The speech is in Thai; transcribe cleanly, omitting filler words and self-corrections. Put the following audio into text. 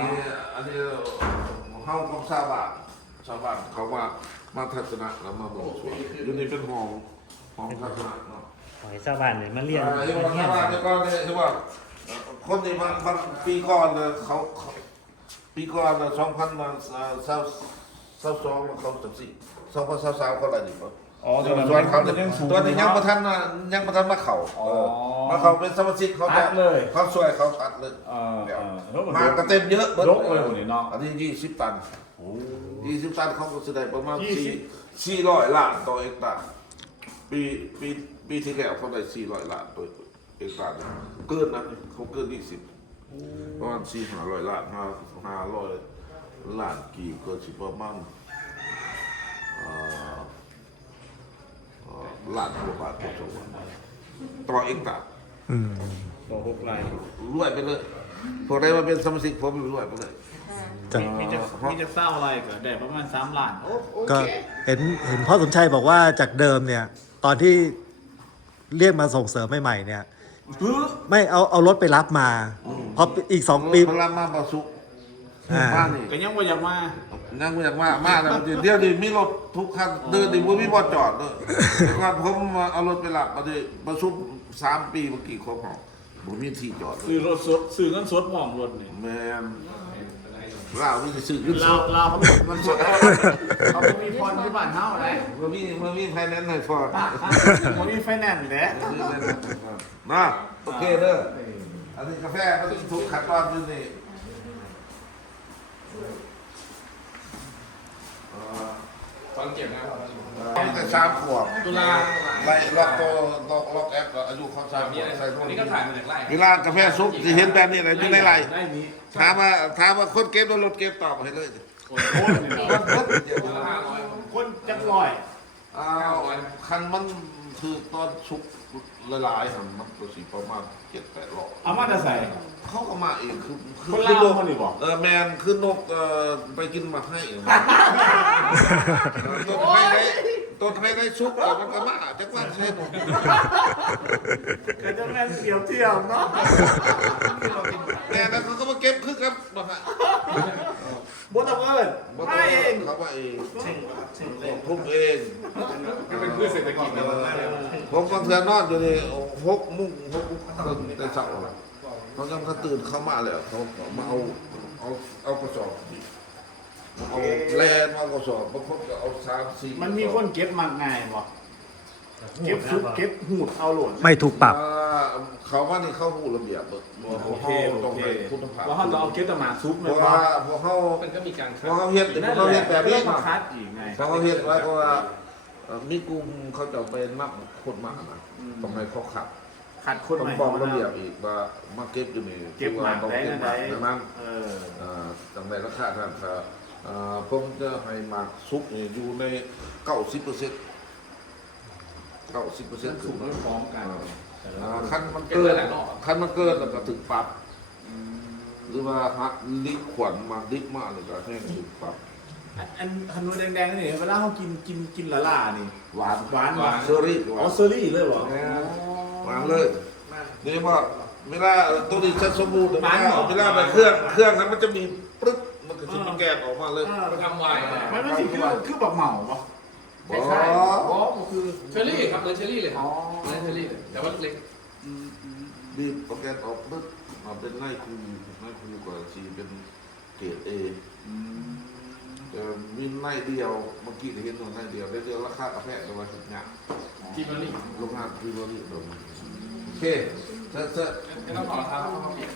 นี้เข้าของชาวบ้านเขามาทัศนะแล้วมาบอกสวนอยู่นี่เป็นห้องทัศนะเนาะ ขอให้ชาวบ้านเนี่ยมาเรียน ที่ว่าชาวบ้านเนี่ยก็เนี่ยที่ว่าคนที่มันปีก่อนเนี่ยเขาปีก่อนเนี่ย2022เขา2023เขาอะไรนี่ป่ะ อ๋อตอนนั้น ส่วนเขาเนี่ย ยังสูง ตัวนี้ยังประทันมาเข่ามาเข่าเป็นสมาชิกเขา ตัดเลย เขาช่วยเขาตัดเลย มากระเต็มเยอะเบิด รกเลยคนนี้เนาะ อันนี้20 ตัน20 ตันเขาก็แสดงประมาณ400 ล้านต่อเอกตาร์ปีที่แล้วเขาได้400 ล้านต่อเอกตาร์เกินนะเขาเกิน20ประมาณ400-500 ล้าน500 ล้านกี่ก็สิประมาณล้านกว่าบาทต่อเอกตาร์ ต่อ6 ไร่ รวยไปเลยพอได้มาเป็นสมาชิกผมรวยไปเลย จาก มีจะเศร้าอะไรก็ได้ประมาณ3 ล้านโอ ก็ เค เห็นพ่อสมชัยบอกว่าจากเดิมเนี่ย ตอนที่เรียกมาส่งเสริมใหม่ๆเนี่ย ไม่เอารถไปรับมาพออีก2 ปี พลังมาบาสุบ้านนี่ ก็ยังว่าอยากมา นั่งมาจากมากแล้วเดี๋ยวนี้มีรถทุกคันเดินดิบ่มีบ่จอดเลยแต่ก่อนผมเอารถไปรับมาดิบาสุ3 ปีเมื่อกี้ครบหอบบ่มีที่จอดเลย ซื้อรถสดซื้อเงินสดมองรถนี่ แม่นลาวนี่ซื้อขึ้น ลาวเขาเป็นเงินสดเขาไม่มีพรที่บ้านเฮาไหน มันมีไฟแนนซ์ให้ฟอร์ด มันมีไฟแนนซ์แหละ นะโอเคเด้ออันนี้กาแฟมันต้องถูกขัดตอนอยู่นี่ตอนเก็บนะครับ มีแต่3 ขวบ ตุลา ไล่ล็อกตัวล็อกแอปก็อายุเขา3 ขวบใส่ถุ อั ง นนี้ก็ถ่ายมาจากไร่ เวลากาแฟซุปจะเห็นแบบนี้เลยอยู่ในไร ได้นี้ ถามว่าคนเก็บแล้วรถเก็บตอบมาให้เลย คนเดียว ตุลา500 คนจักรอย คันมันคือตอนชุกหลายๆหันมันตัวสีประมาณ7-8 รอบ เอามาจะใส่ เขาก็มาเองคือ คนลาว นก คนนี้บอก แมนคือนกไปกินมาให้ต้นให้ได้ชุกมันก็มาจักว่าใช่นก ก็จะแม่นเที่ยวเนาะ แต่แล้วเขาก็มาเก็บคือกันมาให้ บ่ต้องเอิ้นมาเอง เขามาเอง เช่งเช่งเลย ผมเอง เป็นพืชเศรษฐกิจนะมันมากเลย ผมก็เทือนนอนอยู่ใน6 โมงแต่เช้าเขายังก็ตื่นเข้ามาแล้วเขามาเอากระสอบเอาแลนมากระสอบบางคนก็เอา3-4 มันมีคนเก็บมากง่ายบ่เก็บซุปเก็บหูดเอาโหลด ไม่ถูกปรับ เขาว่านี่เข้าหูระเบียบต้องให้คุณภาพ ว่าเขาจะเอาเก็บตะหมาซุป เพ เลย ราะ ว่า ว่าพอเขา มันก็มีการ พอเขาเฮ็ดแบบนี้ มาคัดอีกไง พอเขาเฮ็ดไว้เพราะว่ามีกลุ่มเขาจะไปนับคนมานะต้องให้เขาขับ คัดคน ต้อง ใหม่ บอกระเบียบอีกว่ามาเก็บอยู่นี่ เก็บหมาก ต้อง ได้ เก็บ นะ หมากนั้น เออ จังไรราคาท่านครับผมจะให้หมากซุกนี่อยู่ใน 90% 90% ถูกไม่พร้อมกัน คันมันเกินแล้วก็ถึงปรับหรือว่าหักลิขวัญมาดิบมากเลยก็แห้งถึงปรับ อันนู้นแดงๆนี่เวลาเขากินละล่านี่ หวาน หวาน เซอรี่ห อ วา อน สเตรเลียเลยเหรอ หวานเลยนี่ว่าเวลาตัวนี้จะสมบูรณ์เวลาไปเครื่องนั้นมันจะมีปึ๊บมันก็จะมีแกนออกมาเลย มันทำไวน์ มันไม่ใช่คือแบบเหมาปะ อ๋อ อ๋อคือเชอรี่ครับเหมือนเชอรี่เลยครับเหมือนเชอรี่เลยแต่ว่าเล็ก บีบเอาแกนออกปึ๊บมาเป็นไนคูกว่าสีเป็นเกรดเอแต่มีไนเดียวเมื่อกี้เห็นว่าไนเดียวได้เดียวราคากาแฟตัวละ10 อย่าง ที่มันนี่ โรงงานที่เราเรียกโอเคเสร็จ ไม่ต้องต่อราคาเขาเปลี่ยน